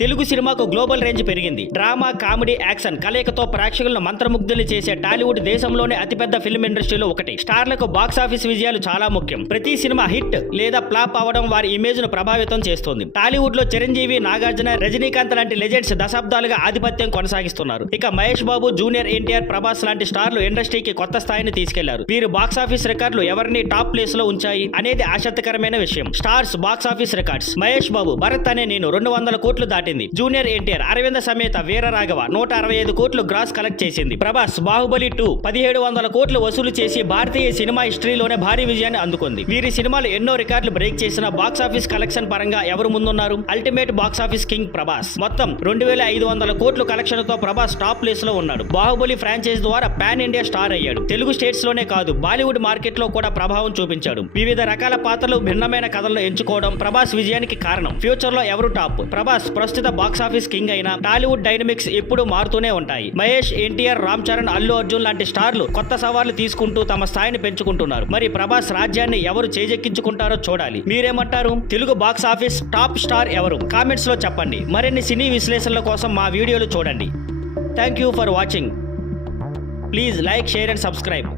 తెలుగు సినిమాకు global range పెరిగింది. Drama, comedy, action కలయికతో ప్రేక్షకులను మంత్రముగ్ధులు చేసే టాలీవుడ్ దేశంలోనే అతిపెద్ద ఫిల్మ్ ఇండస్ట్రీలో ఒకటి. స్టార్లకు బాక్సాఫీస్ విజయాలు చాలా ముఖ్యం. ప్రతి సినిమా హిట్ లేదా ఫ్లాప్ అవడం వారి ఇమేజ్ ను ప్రభావితం చేస్తోంది. టాలీవుడ్ లో చిరంజీవి, నాగార్జున, రజనీకాంత్ లాంటి లెజెండ్స్ దశాబ్దాలుగా ఆధిపత్యం కొనసాగిస్తున్నారు. ఇక మహేష్ బాబు, జూనియర్ ఎన్టీఆర్, ప్రభాస్ లాంటి స్టార్లు ఇండస్ట్రీకి కొత్త స్థాయిని తీసుకెళ్లారు. వీరు బాక్సాఫీస్ రికార్డులు ఎవరిని టాప్ ప్లేస్ లో ఉంచాయి అనేది ఆసక్తికరమైన విషయం. Stars box office records. Mahesh Babu Bharat Ane Nenu 200 కోట్లు దాటింది. జూనియర్ ఎన్టీఆర్ అరవింద సమేత వీర రాఘవ 165 కోట్లు గ్రాస్ కలెక్ట్ చేసింది. ప్రభాస్ బాహుబలి 2 1700 కోట్లు వసూలు చేసి భారతీయ సినిమా హిస్టరీలోనే భారీ విజయాన్ని అందుకుంది. వీరి సినిమాలు ఎన్నో రికార్డులు బ్రేక్ చేసిన బాక్సాఫీస్ కలెక్షన్ పరంగా ఎవరు ముందున్నారు? Ultimate box office king Prabhas. మొత్తం 2500 కోట్లు కలెక్షన్ తో ప్రభాస్ టాప్ ప్లేస్ లో ఉన్నాడు. బాహుబలి ఫ్రాంచైజ్ ద్వారా పాన్ ఇండియా స్టార్ అయ్యాడు. తెలుగు స్టేట్స్ లోనే కాదు, బాలీవుడ్ మార్కెట్ లో కూడా ప్రభావం చూపించాడు. వివిధ రకాల పాత్రలు, భిన్నమైన కథలను ఎంచుకోవడం ప్రభాస్ విజయానికి కారణం. ఫ్యూచర్ లో ఎవరు టాప్? ప్రభాస్ ప్రస్తుత బాక్సాఫీస్ కింగ్ అయిన టాలీవుడ్ డైనమిక్స్ ఎప్పుడూ మారుతూనే ఉంటాయి. మహేష్, ఎన్టీఆర్, రామ్ చరణ్, అల్లు అర్జున్ లాంటి స్టార్లు కొత్త సవాళ్లు తీసుకుంటూ తమ స్థాయిని పెంచుకుంటున్నారు. మరి ప్రభాస్ రాజ్యాన్ని ఎవరు చేజెక్కించుకుంటారో చూడాలి. మీరేమంటారు? తెలుగు బాక్సాఫీస్ టాప్ స్టార్ ఎవరు? కామెంట్స్ లో చెప్పండి. మరిన్ని సినీ విశ్లేషణల కోసం మా వీడియోలు చూడండి. Thank you for watching. Please like, share and subscribe.